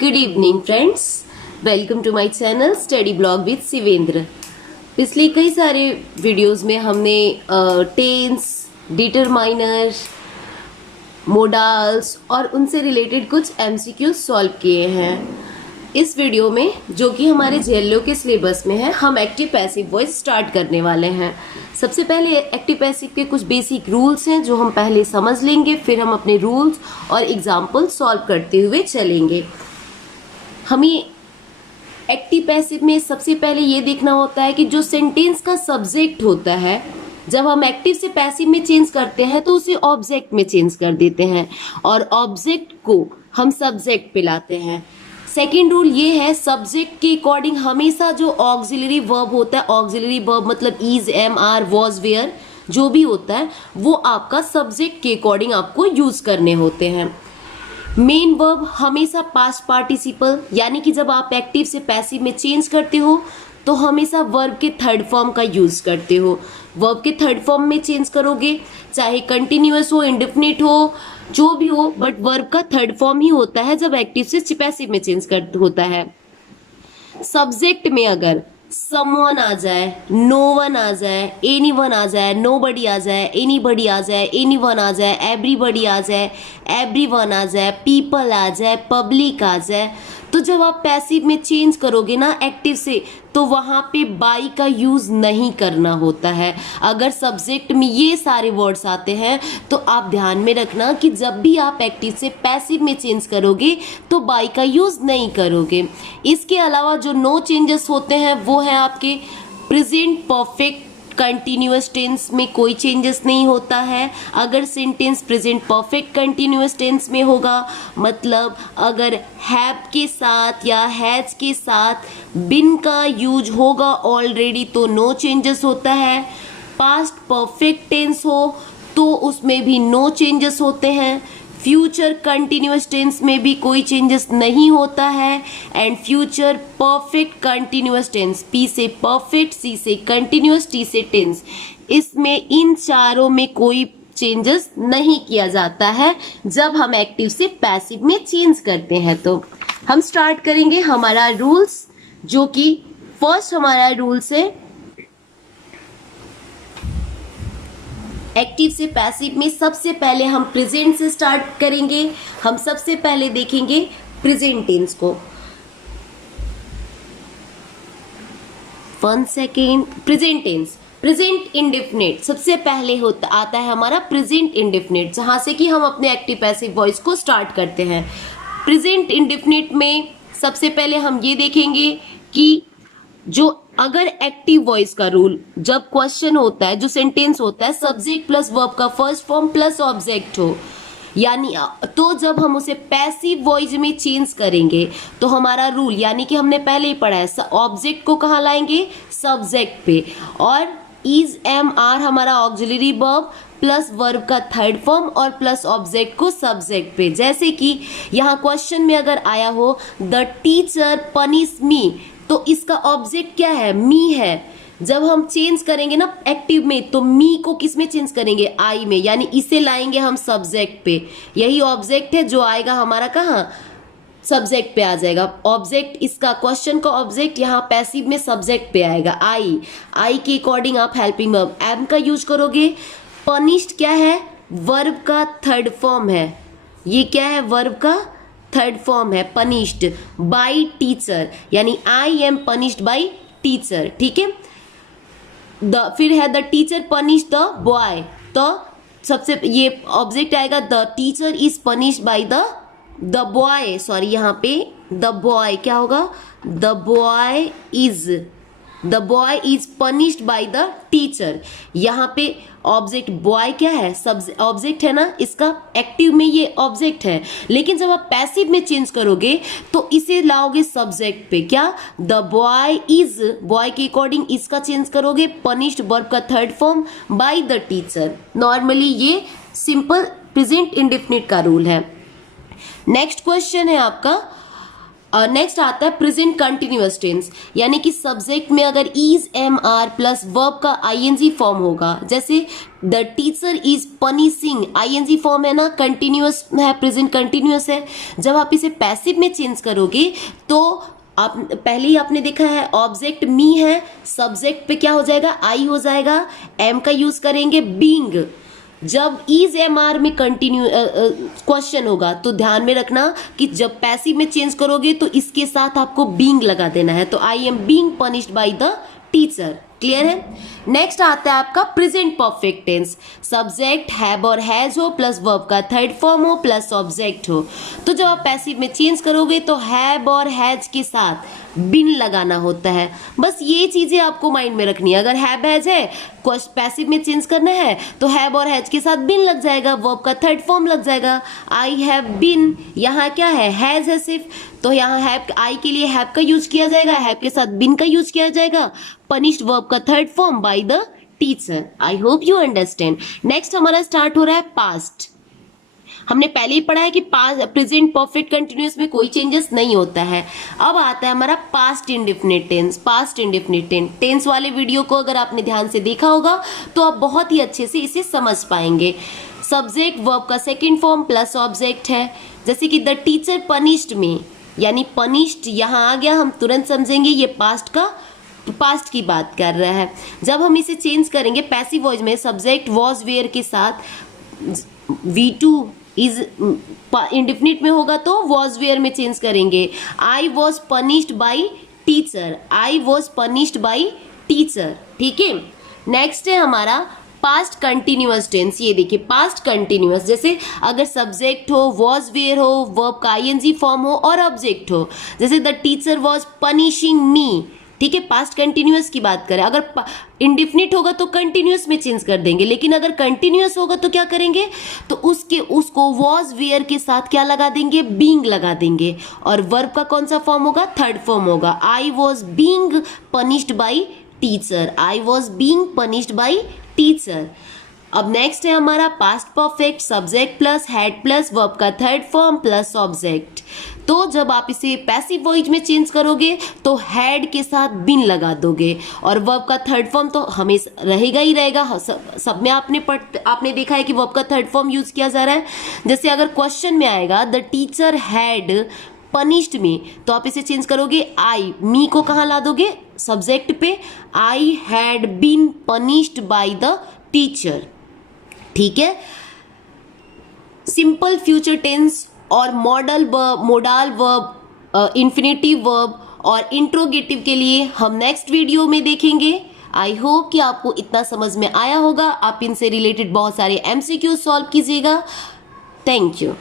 Good evening friends, welcome to my channel study blog with Shivendra. पिछले कई सारे videos में हमने टेंस, डिटरमाइनर, मोडाल्स और उनसे रिलेटेड कुछ एमसीक्यूज सॉल्व किए हैं। इस वीडियो में, जो कि हमारे जेएलओ के सिलेबस में है, हम एक्टिव पैसिव वॉइस स्टार्ट करने वाले हैं। सबसे पहले एक्टिव पैसिव के कुछ बेसिक रूल्स हैं जो हम पहले समझ लेंगे, फिर हम अपने रूल्स और एग्जाम्पल सॉल्व करते हुए चलेंगे। हमें एक्टिव पैसिव में सबसे पहले ये देखना होता है कि जो सेंटेंस का सब्जेक्ट होता है, जब हम एक्टिव से पैसिव में चेंज करते हैं तो उसे ऑब्जेक्ट में चेंज कर देते हैं और ऑब्जेक्ट को हम सब्जेक्ट पे लाते हैं। सेकेंड रूल ये है, सब्जेक्ट के अकॉर्डिंग हमेशा जो ऑक्सिलरी वर्ब होता है, ऑक्सिलरी वर्ब मतलब is, am, are, was, were, जो भी होता है वो आपका सब्जेक्ट के अकॉर्डिंग आपको यूज करने होते हैं। मेन वर्ब हमेशा पास्ट पार्टिसिपल, यानी कि जब आप एक्टिव से पैसिव में चेंज करते हो तो हमेशा वर्ब के थर्ड फॉर्म का यूज करते हो। वर्ब के थर्ड फॉर्म में चेंज करोगे, चाहे कंटिन्यूअस हो, इंडेफिनिट हो, जो भी हो, बट वर्ब का थर्ड फॉर्म ही होता है जब एक्टिव से पैसिव में चेंज कर होता है। सब्जेक्ट में अगर समवन आ जाए, नो वन आ जाए, एनीवन आ जाए, नोबडी आ जाए, एनीबडी आ जाए, एनीवन आ जाए, एवरीबडी आ जाए, एवरीवन आ जाए, पीपल आ जाए, पब्लिक आ जाए, तो जब आप पैसिव में चेंज करोगे ना एक्टिव से, तो वहां पे बाई का यूज नहीं करना होता है। अगर सब्जेक्ट में ये सारे वर्ड्स आते हैं तो आप ध्यान में रखना कि जब भी आप एक्टिव से पैसिव में चेंज करोगे तो बाई का यूज नहीं करोगे। इसके अलावा जो नो चेंजेस होते हैं वो है आपके प्रेजेंट परफेक्ट कंटिन्यूअस टेंस में कोई चेंजेस नहीं होता है। अगर sentence present perfect continuous tense में होगा, मतलब अगर हैव के साथ या हैज के साथ बिन का यूज होगा ऑलरेडी तो नो चेंजेस होता है। पास्ट परफेक्ट टेंस हो तो उसमें भी नो चेंजेस होते हैं। फ्यूचर कंटिन्यूअस टेंस में भी कोई चेंजेस नहीं होता है। And future perfect continuous tense, P से परफेक्ट, सी से कंटिन्यूअस, टी से टेंस, इसमें इन चारों में कोई चेंजेस नहीं किया जाता है जब हम एक्टिव से पैसिव में चेंज करते हैं। तो हम स्टार्ट करेंगे हमारा रूल्स, जो कि फर्स्ट हमारा रूल्स है एक्टिव से पैसिव में। सबसे पहले हम प्रेजेंट से स्टार्ट करेंगे। हम सबसे पहले देखेंगे प्रेजेंट टेंस को। 1 second. Present tense, present indefinite सबसे पहले होता आता है हमारा प्रेजेंट इंडेफिनिट, जहां से कि हम अपने एक्टिव पैसिव वॉइस को स्टार्ट करते हैं। प्रेजेंट इंडेफिनिट में सबसे पहले हम ये देखेंगे कि जो अगर एक्टिव वॉइस का रूल, जब क्वेश्चन होता है, जो सेंटेंस होता है, सब्जेक्ट प्लस वर्ब का फर्स्ट फॉर्म प्लस ऑब्जेक्ट हो, यानी तो जब हम उसे पैसिव वॉइस में चेंज करेंगे तो हमारा रूल, यानी कि हमने पहले ही पढ़ा है, ऑब्जेक्ट को कहाँ लाएंगे, सब्जेक्ट पे, और इज, एम, आर हमारा ऑक्सिलरी वर्ब प्लस वर्ब का थर्ड फॉर्म और प्लस ऑब्जेक्ट को सब्जेक्ट पे। जैसे कि यहाँ क्वेश्चन में अगर आया हो द टीचर पनिश मी, तो इसका ऑब्जेक्ट क्या है, मी है। जब हम चेंज करेंगे ना एक्टिव में तो मी को किस में चेंज करेंगे, आई में, यानी इसे लाएंगे हम सब्जेक्ट पे। यही ऑब्जेक्ट है जो आएगा हमारा कहाँ, सब्जेक्ट पे आ जाएगा। ऑब्जेक्ट, इसका क्वेश्चन का ऑब्जेक्ट यहाँ पैसिव में सब्जेक्ट पे आएगा, आई। आई के अकॉर्डिंग आप हेल्पिंग वर्ब एम का यूज करोगे। पनिश्ड क्या है, वर्ब का थर्ड फॉर्म है। ये क्या है, वर्ब का थर्ड फॉर्म है, पनिश्ड बाई टीचर, यानी I am punished by teacher, ठीक है। फिर है the teacher punish the boy, तो सबसे ये ऑब्जेक्ट आएगा the teacher is punished by the boy, sorry यहाँ पे द बॉय क्या होगा, the boy is punished by the teacher. यहाँ पे ऑब्जेक्ट बॉय क्या है, ऑब्जेक्ट है ना, इसका एक्टिव में ये ऑब्जेक्ट है, लेकिन जब आप पैसिव में चेंज करोगे तो इसे लाओगे सब्जेक्ट पे। क्या, द बॉय इज, बॉय के अकॉर्डिंग इसका चेंज करोगे, पनिश्ड वर्ब का third form by the teacher. Normally ये सिंपल प्रेजेंट इंडेफिनिट का रूल है। नेक्स्ट क्वेश्चन है आपका, नेक्स्ट आता है प्रेजेंट कंटिन्यूअस टेंस, यानी कि सब्जेक्ट में अगर is am are plus verb का आईएनजी फॉर्म होगा, जैसे the teacher is punishing, ING form है ना, कंटिन्यूअस है, प्रेजेंट कंटिन्यूअस है। जब आप इसे पैसिव में चेंज करोगे तो आप पहले ही आपने देखा है ऑब्जेक्ट मी है, सब्जेक्ट पे क्या हो जाएगा, आई हो जाएगा, एम का यूज करेंगे बीइंग। जब इज एम आर में कंटिन्यू क्वेश्चन होगा तो ध्यान में रखना कि जब पैसिव में चेंज करोगे तो इसके साथ आपको बीइंग लगा देना है, तो I am being punished by the teacher. Clear है। नेक्स्ट आता है आपका present perfect tense, subject have और हैज हो प्लस वर्ब का थर्ड फॉर्म हो प्लस ऑब्जेक्ट हो। तो जब आप पैसिव में चेंज करोगे तो हैव और हैज के साथ बिन लगाना होता है। बस ये चीजें आपको माइंड में रखनी है। अगर हैव हैज है, पैसिव में चेंज करना है तो हैव और हैज के साथ बिन लग जाएगा, वर्ब का थर्ड फॉर्म लग जाएगा। आई हैव बिन, यहाँ क्या है, हैज है सिर्फ, तो यहाँ हैव, आई के लिए हैव का यूज किया जाएगा, हैव के साथ बिन का यूज किया जाएगा, पनिश्ड वर्ब का third form by the teacher. I hope you understand. Next हमारा स्टार्ट हो रहा है पास्ट। हमने पहले ही पढ़ा है कि पास्ट प्रेजेंट परफेक्ट कंटिन्यूअस में कोई चेंजेस नहीं होता है। अब आता है हमारा past indefinite tense. Past indefinite tense वाले वीडियो को अगर आपने ध्यान से देखा होगा तो आप बहुत ही अच्छे से इसे समझ पाएंगे। सब्जेक्ट वर्ब का सेकंड फॉर्म प्लस ऑब्जेक्ट है, जैसे कि द टीचर पनिश्ड मी, यानी पनिश्ड यहाँ आ गया, हम तुरंत समझेंगे ये पास्ट की बात कर रहा है। जब हम इसे चेंज करेंगे पैसिव वॉइस में, सब्जेक्ट वॉज वेयर के साथ V2 इज इंडेफिनिट में होगा तो वॉज वेयर में चेंज करेंगे। I was punished by teacher, I was punished by teacher. ठीक है। नेक्स्ट है हमारा पास्ट कंटिन्यूअस टेंस। ये देखिए पास्ट कंटिन्यूअस, जैसे अगर सब्जेक्ट हो, वॉज वेयर हो, वर्ब का आईएनजी फॉर्म हो और ऑब्जेक्ट हो, जैसे द टीचर वॉज पनिशिंग मी। ठीक है, पास्ट कंटिन्यूअस की बात करें। अगर इंडिफिनिट होगा तो कंटिन्यूअस में चेंज कर देंगे, लेकिन अगर कंटिन्यूअस होगा तो क्या करेंगे, तो उसको वॉज वेयर के साथ क्या लगा देंगे, बीइंग लगा देंगे। और वर्ब का कौन सा फॉर्म होगा, थर्ड फॉर्म होगा। I was being punished by teacher, I was being punished by teacher. अब नेक्स्ट है हमारा past perfect, subject plus had plus verb का थर्ड फॉर्म प्लस ऑब्जेक्ट। तो जब आप इसे पैसिव वॉइस में चेंज करोगे तो हैड के साथ बिन लगा दोगे, और वर्ब का थर्ड फॉर्म तो हमेशा रहेगा ही रहेगा। सब में आपने देखा है कि वर्ब का थर्ड फॉर्म यूज किया जा रहा है। जैसे अगर क्वेश्चन में आएगा द टीचर हैड पनिश्ड मी, तो आप इसे चेंज करोगे, आई मी को कहाँ ला दोगे, सब्जेक्ट पे, I had been punished by the teacher. ठीक है। सिंपल फ्यूचर टेंस और मोडाल वर्ब, इंफिनिटिव वर्ब और इंट्रोगेटिव के लिए हम नेक्स्ट वीडियो में देखेंगे। आई होप कि आपको इतना समझ में आया होगा। आप इनसे रिलेटेड बहुत सारे MCQ सॉल्व कीजिएगा। Thank you.